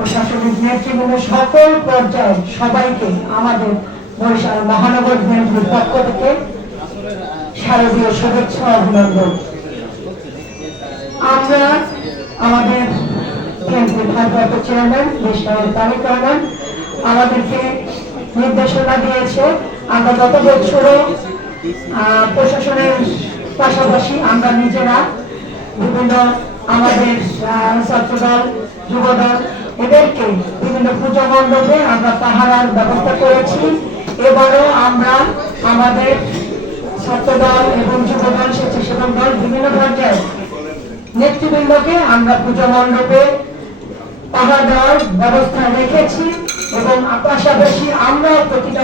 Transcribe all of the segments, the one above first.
প্রশাসনিক নেতৃবৃন্দ সকল পর্যায়ে সবাইকে আমাদের বরিশাল মহানগর বিএনপির পক্ষ থেকে শারদীয় শুভেচ্ছা অভিনন্দন। আমরা আমাদের বিএনপির ভারপ্রাপ্ত চেয়ারম্যান মিস্টার তারেক আমাদেরকে নির্দেশনা দিয়েছে আমরা গত বছরও আহ, প্রশাসনের পাশাপাশি আমরা নিজেরা বিভিন্ন আমাদের ছাত্রদল যুবদল বিভিন্ন পূজা মণ্ডপে আমরা পাহারার ব্যবস্থা করেছি। এবারও আমরা আমাদের ছাত্রদল এবং যুবদল, স্বেচ্ছাসেবক দল বিভিন্ন পর্যায়ে নেতৃবৃন্দকে আমরা পুজো মণ্ডপে পাহাড় দেওয়ার ব্যবস্থা রেখেছি এবং পাশাপাশি আমরা প্রতিটা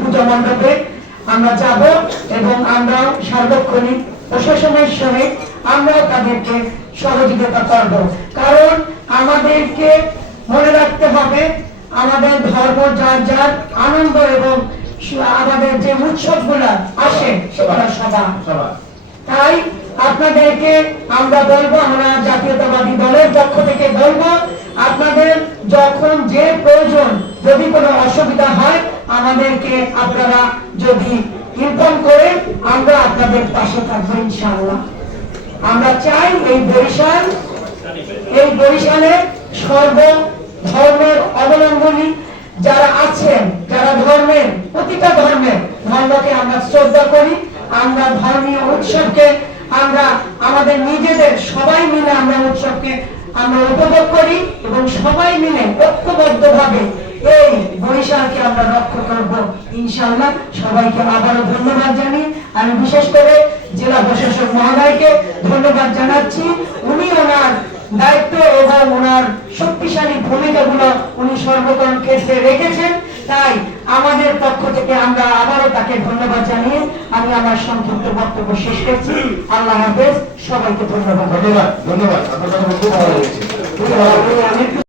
পুজো মণ্ডপে আমরা যাব এবং আমরা সার্বক্ষণিক প্রশাসনের সহিত আমরা তাদেরকে সহযোগিতা করব। কারণ আমাদেরকে যার আনন্দ এবং আমাদের যে উৎসবগুলো আসে সেগুলো সবার তাই আপনাদেরকে আমরা বলব আমরা জাতীয়তাবাদী দলের পক্ষ থেকে বলব আপনাদের যখন যে প্রয়োজন যদি কোনো অসুবিধা হয় আমাদেরকে আপনারা যদি ইনফর্ম করেন আমরা আপনাদের পাশে থাকব ইনশাআল্লাহ। আমরা চাই এই বরিশাল এই বরিশালে সর্ব ধর্মের অবলম্বনী যারা আছেন, যারা ধর্মের, প্রতিটা ধর্মের ধর্মকে আমরা শ্রদ্ধা করি, আমরা ধর্মীয় উৎসবকে আমরা, আমাদের নিজেদের সবাই মিলে আমরা উৎসবকে আমরা উপভোগ করি এবং সবাই মিলে ঐক্যবদ্ধ ভাবে এই বরিশালকে আমরা রক্ষা করব, ইনশাআল্লাহ। সবাইকে আবারও ধন্যবাদ জানিয়ে আমি বিশেষ করে জেলা প্রশাসক মহোদয়কে ধন্যবাদ জানাচ্ছি। উনি ওনার দায়িত্ব এবং ওনার শক্তিশালী ভূমিকাগুলো উনি সর্বতম ক্ষেত্রে রেখেছেন। তাই আমাদের পক্ষ থেকে আমরা আবারও তাকে ধন্যবাদ জানিয়ে আমি আমার সংক্ষিপ্ত বক্তব্য শেষ করছি। আল্লাহ হাফেজ সবাইকে ধন্যবাদ। ধন্যবাদ ধন্যবাদ। আপনার কথা খুব ভালো লেগেছে।